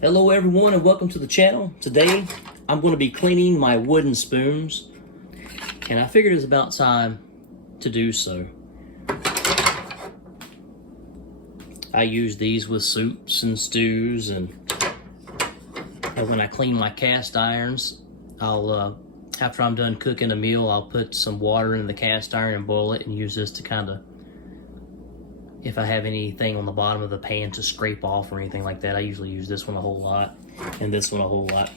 Hello everyone and welcome to the channel. Today I'm going to be cleaning my wooden spoons and I figured it's about time to do so. I use these with soups and stews and when I clean my cast irons, I'll after I'm done cooking a meal, I'll put some water in the cast iron and boil it and use this to kind of, if I have anything on the bottom of the pan to scrape off or anything like that, I usually use this one a whole lot and this one a whole lot.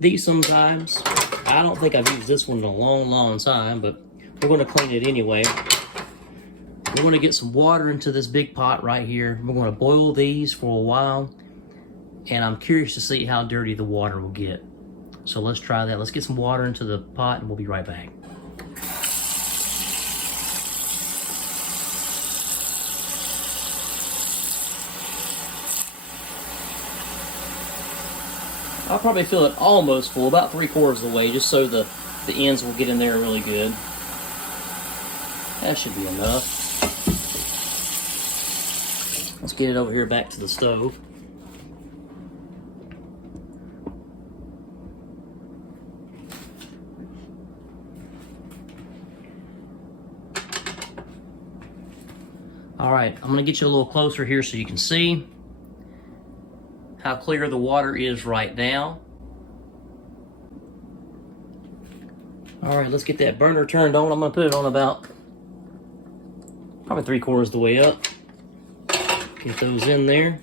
These sometimes, I don't think I've used this one in a long time, but we're going to clean it anyway. We're going to get some water into this big pot right here. We're going to boil these for a while, and I'm curious to see how dirty the water will get. So let's try that. Let's get some water into the pot and we'll be right back. I'll probably fill it almost full, about 3/4 of the way, just so the ends will get in there really good. That should be enough. Let's get it over here back to the stove. All right, I'm gonna get you a little closer here so you can see how clear the water is right now. All right, let's get that burner turned on. I'm gonna put it on about probably 3/4 of the way up. Get those in there.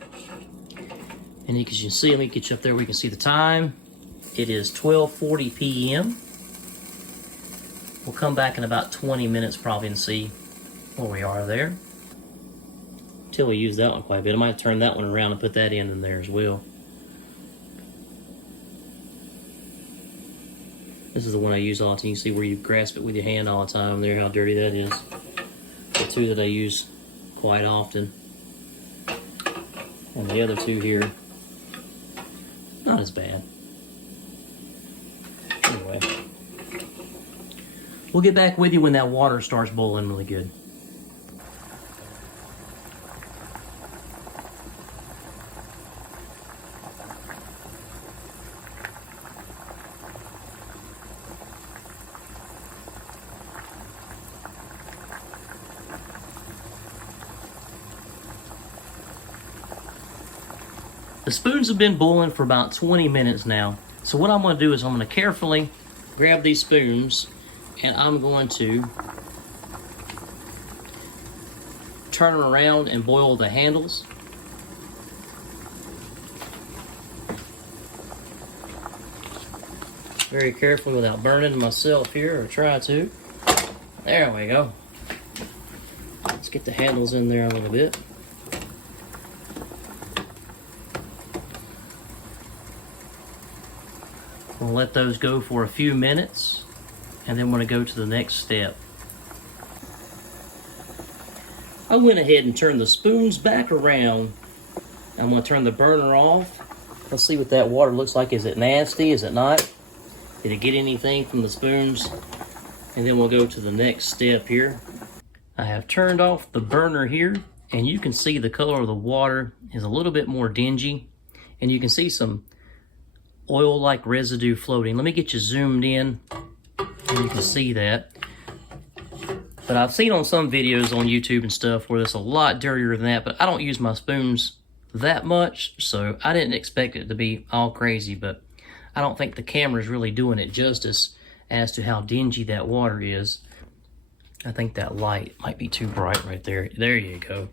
And as you can see, let me get you up there where you can see the time. It is 12:40 p.m. We'll come back in about 20 minutes probably and see where we are there. Until we use that one quite a bit. I might turn that one around and put that in there as well. This is the one I use often. You can see where you grasp it with your hand all the time there, how dirty that is. The two that I use quite often. And the other two here, not as bad. Anyway, we'll get back with you when that water starts boiling really good. The spoons have been boiling for about 20 minutes now. So what I'm going to do is I'm going to carefully grab these spoons and I'm going to turn them around and boil the handles. Very carefully without burning myself here, or try to. There we go. Let's get the handles in there a little bit. We'll let those go for a few minutes, and then we're going to go to the next step. I went ahead and turned the spoons back around. I'm going to turn the burner off. Let's see what that water looks like. Is it nasty? Is it not? Did it get anything from the spoons? And then we'll go to the next step here. I have turned off the burner here, and you can see the color of the water is a little bit more dingy, and you can see some oil-like residue floating. Let me get you zoomed in and you can see that. But I've seen on some videos on YouTube and stuff where it's a lot dirtier than that, but I don't use my spoons that much, so I didn't expect it to be all crazy, but I don't think the camera is really doing it justice as to how dingy that water is. I think that light might be too bright right there. There you go.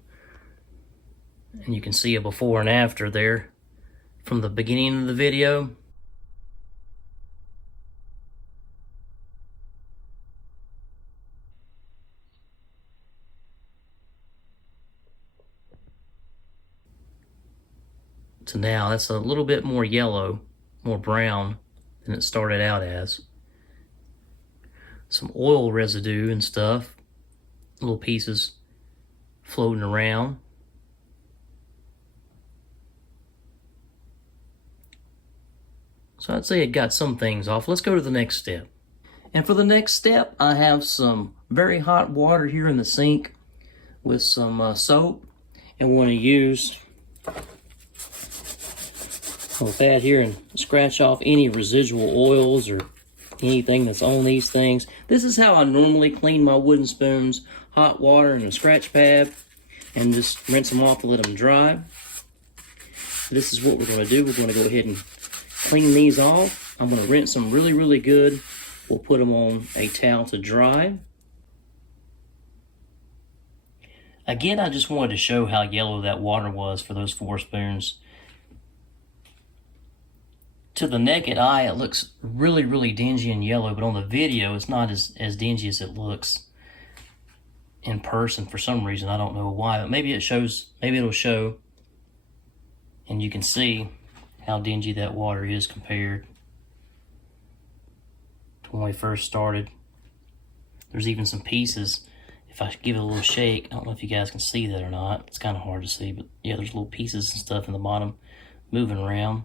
And you can see a before and after there from the beginning of the video. To now, that's a little bit more yellow, more brown than it started out as. Some oil residue and stuff, little pieces floating around. So I'd say it got some things off. Let's go to the next step. And for the next step, I have some very hot water here in the sink with some soap, and we're going to use I'll add here and scratch off any residual oils or anything that's on these things. This is how I normally clean my wooden spoons. Hot water and a scratch pad, and just rinse them off to let them dry. This is what we're going to do. We're going to go ahead and clean these off. I'm going to rinse them really, really good. We'll put them on a towel to dry. Again, I just wanted to show how yellow that water was for those 4 spoons. To the naked eye, it looks really, really dingy and yellow, but on the video, it's not as dingy as it looks in person for some reason. I don't know why, but maybe it'll show, and you can see how dingy that water is compared to when we first started. There's even some pieces. If I give it a little shake, I don't know if you guys can see that or not. It's kind of hard to see, but yeah, there's little pieces and stuff in the bottom moving around.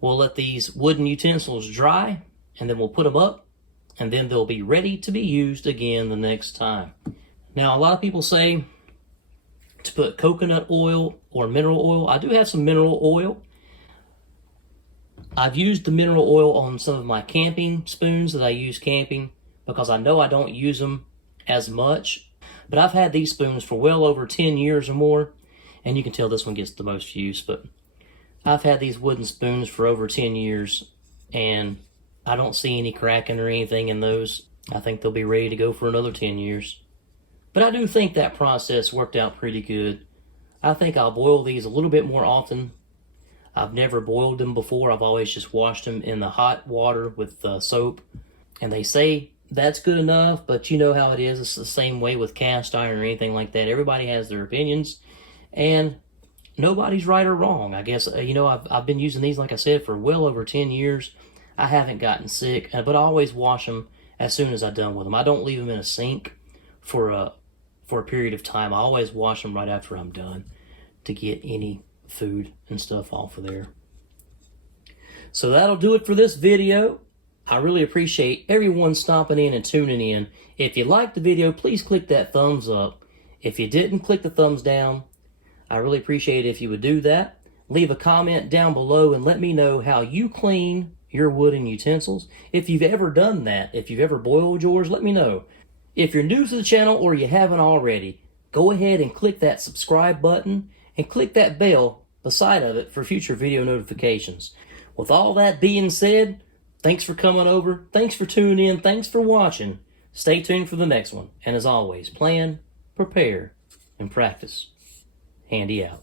We'll let these wooden utensils dry, and then we'll put them up, and then they'll be ready to be used again the next time. Now, a lot of people say to put coconut oil or mineral oil. I do have some mineral oil. I've used the mineral oil on some of my camping spoons that I use camping because I know I don't use them as much. But I've had these spoons for well over 10 years or more, and you can tell this one gets the most use. But I've had these wooden spoons for over 10 years, and I don't see any cracking or anything in those. I think they'll be ready to go for another 10 years. But I do think that process worked out pretty good. I think I'll boil these a little bit more often. I've never boiled them before. I've always just washed them in the hot water with soap. And they say that's good enough, but you know how it is. It's the same way with cast iron or anything like that. Everybody has their opinions, and nobody's right or wrong. I guess, I've been using these, like I said, for well over 10 years. I haven't gotten sick, but I always wash them as soon as I'm done with them. I don't leave them in a sink for a period of time. I always wash them right after I'm done to get any food and stuff off of there. So that'll do it for this video. I really appreciate everyone stopping in and tuning in. If you liked the video, please click that thumbs up. If you didn't, click the thumbs down. I really appreciate it if you would do that. Leave a comment down below and let me know how you clean your wooden utensils. If you've ever done that, if you've ever boiled yours, let me know. If you're new to the channel or you haven't already, go ahead and click that subscribe button and click that bell beside of it for future video notifications. With all that being said, thanks for coming over. Thanks for tuning in. Thanks for watching. Stay tuned for the next one. And as always, plan, prepare, and practice. Handy out.